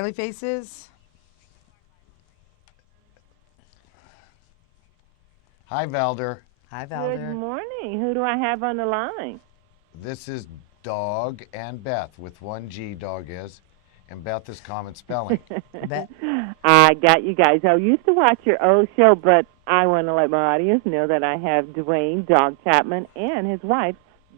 Smiley faces. Hi, Valder. Hi, Good Valder. morning. Who do I have on the line? This is Dog and Beth with one G, Dog is, and Beth is common spelling. I got you guys. I used to watch your old show, but I want to let my audience know that I have Dwayne Dog Chapman and his wife,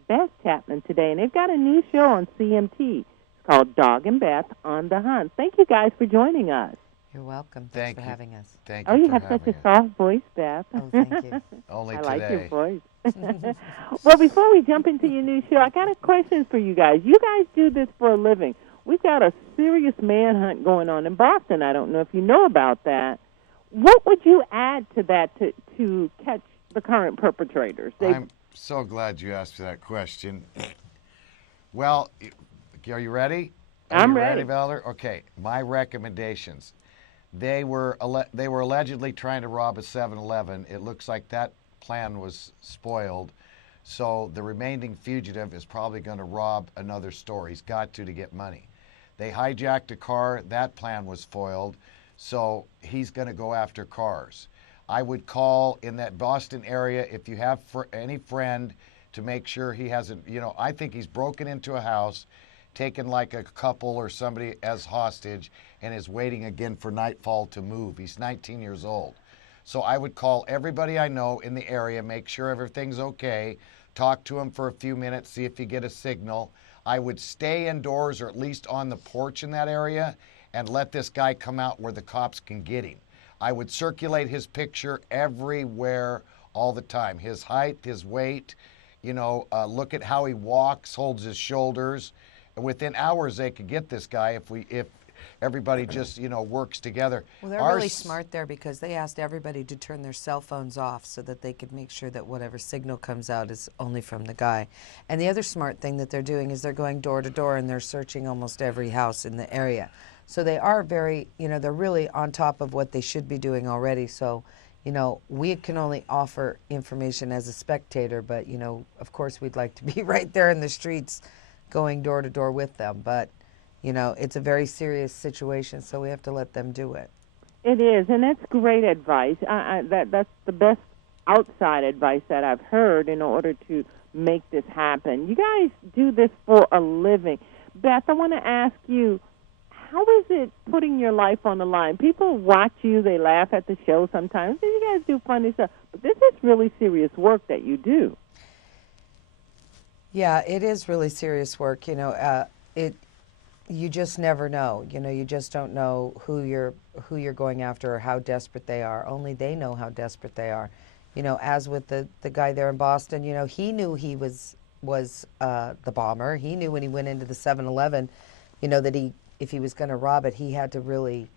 Beth Chapman, today. And they've got a new show on CMT. It's called Dog and Beth on the Hunt. Thank you guys for joining us. You're welcome. Thank Thanks for you. having us. Thank Oh, you you for have such having a us. soft voice, Beth. Oh, thank you. Only I today. like your voice. Well, before we jump into your new show, I got a question for you guys. You guys do this for a living. We've got a serious manhunt going on in Boston. I don't know if you know about that. What would you add to that to catch the current perpetrators? I'm so glad you asked that question. Well, are you ready? I'm you ready. Valder? Okay, my recommendations. They were allegedly trying to rob a 7-Eleven. It looks like that plan was spoiled. So the remaining fugitive is probably going to rob another store. He's got to get money. They hijacked a car. That plan was foiled. So he's going to go after cars. I would call in that Boston area if you have any friend to make sure he hasn't, I think he's broken into a house, taken like a couple or somebody as hostage, and is waiting again for nightfall to move. He's 19 years old. So I would call everybody I know in the area, make sure everything's okay, talk to him for a few minutes, see if you get a signal. I would stay indoors or at least on the porch in that area and let this guy come out where the cops can get him. I would circulate his picture everywhere all the time. His height, his weight, look at how he walks, holds his shoulders. And within hours they could get this guy if everybody just works together. Well, they're really smart there because they asked everybody to turn their cell phones off so that they could make sure that whatever signal comes out is only from the guy. And the other smart thing that they're doing is they're going door to door and they're searching almost every house in the area. So they are very, they're really on top of what they should be doing already. So, we can only offer information as a spectator, but, of course we'd like to be right there in the streets going door to door with them. But, it's a very serious situation, so we have to let them do it. It is, and that's great advice. That's the best outside advice that I've heard in order to make this happen. You guys do this for a living. Beth, I want to ask you, how is it putting your life on the line? People watch you, they laugh at the show sometimes. You guys do funny stuff, but this is really serious work that you do. Yeah, it is really serious work. You just never know. You just don't know who you're going after or how desperate they are. Only they know how desperate they are. As with the guy there in Boston, he knew he was the bomber. He knew when he went into the 7-Eleven, that if he was going to rob it, he had to really,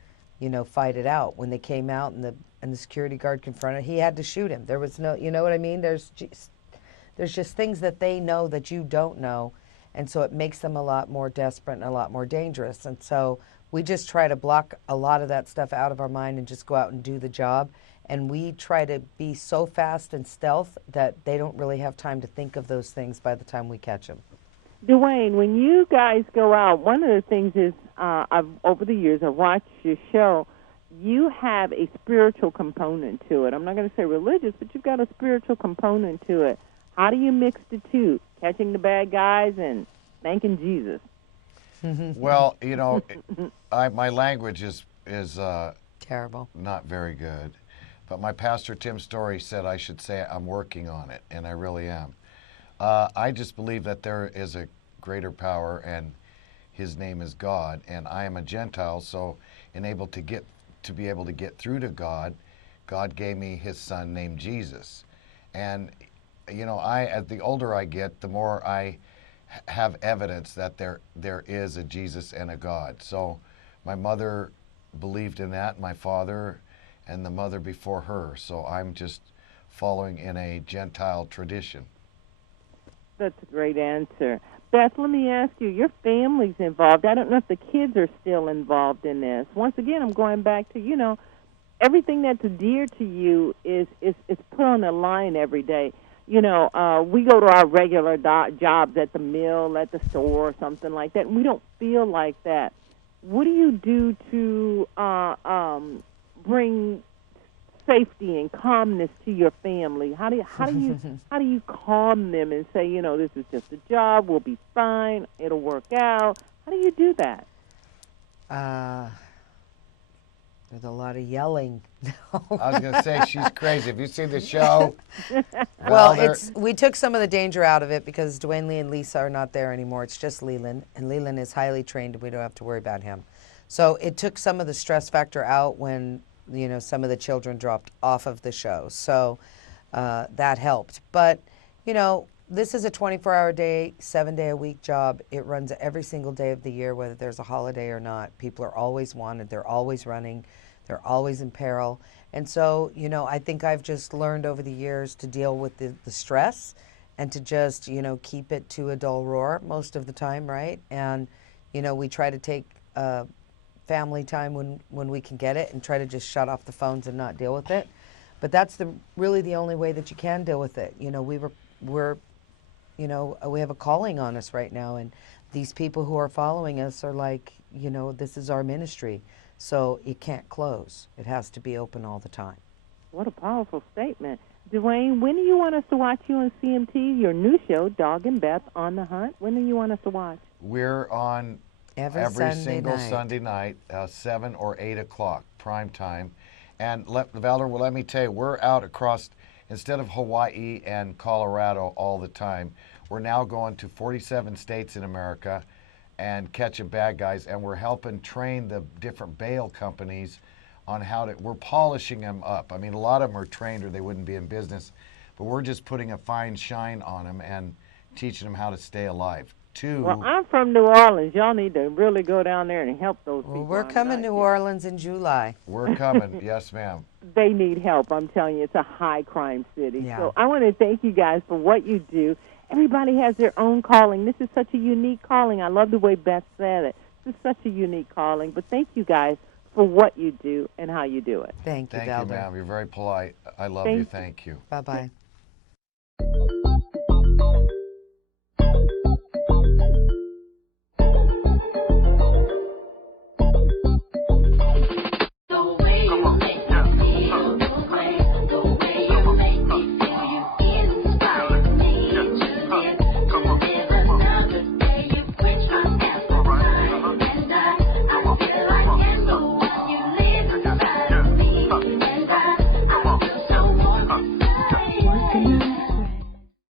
fight it out. When they came out and the security guard confronted, he had to shoot him. There was no, you know what I mean? There's just things that they know that you don't know. And so it makes them a lot more desperate and a lot more dangerous. And so we just try to block a lot of that stuff out of our mind and just go out and do the job. And we try to be so fast and stealth that they don't really have time to think of those things by the time we catch them. Dwayne, when you guys go out, one of the things is, over the years, I've watched your show, you have a spiritual component to it. I'm not going to say religious, but you've got a spiritual component to it. How do you mix the two, catching the bad guys and thanking Jesus? Well, my language is terrible, not very good. But my pastor, Tim Story, said I should say I'm working on it, and I really am. I just believe that there is a greater power, and his name is God, and I am a Gentile, so to be able to get through to God, God gave me his son named Jesus. And as the older I get, the more I have evidence that there is a Jesus and a God. So my mother believed in that, my father, and the mother before her. So I'm just following in a Gentile tradition. That's a great answer. Beth, let me ask you, your family's involved. I don't know if the kids are still involved in this. Once again, I'm going back to, everything that's dear to you is put on the line every day. We go to our regular jobs at the mill, at the store, or something like that, and we don't feel like that. what do you do to bring safety and calmness to your family? How do you calm them and say, this is just a job, we'll be fine, it'll work out? How do you do that? There's a lot of yelling. I was going to say, she's crazy. Have you seen the show? Well, we took some of the danger out of it because Dwayne Lee and Lisa are not there anymore. It's just Leland, and Leland is highly trained, and we don't have to worry about him. So it took some of the stress factor out when, some of the children dropped off of the show. So that helped. But, this is a 24-hour day, 7-day-a-week job. It runs every single day of the year, whether there's a holiday or not. People are always wanted. They're always running. They're always in peril. And so, I think I've just learned over the years to deal with the stress and to just, keep it to a dull roar most of the time, right? And, we try to take family time when we can get it and try to just shut off the phones and not deal with it. But that's really the only way that you can deal with it. We have a calling on us right now, and these people who are following us are like, this is our ministry. So it can't close. It has to be open all the time. What a powerful statement. Dwayne, when do you want us to watch you on CMT, your new show, Dog and Beth on the Hunt? When do you want us to watch? We're on every single night. Sunday night, 7 or 8 o'clock, prime time. And Valerie, let me tell you, we're out across, instead of Hawaii and Colorado all the time, we're now going to 47 states in America and catching bad guys, and we're helping train the different bail companies on we're polishing them up. I mean, a lot of them are trained or they wouldn't be in business, but we're just putting a fine shine on them and teaching them how to stay alive. Well, I'm from New Orleans. Y'all need to really go down there and help those people. Well, we're coming to New Orleans in July. We're coming, yes, ma'am. They need help. I'm telling you, it's a high-crime city. Yeah. So I want to thank you guys for what you do. Everybody has their own calling. This is such a unique calling. I love the way Beth said it. This is such a unique calling. But thank you guys for what you do and how you do it. Thank you, Thank you, ma'am. You're very polite. I love you. Thank you. Bye-bye.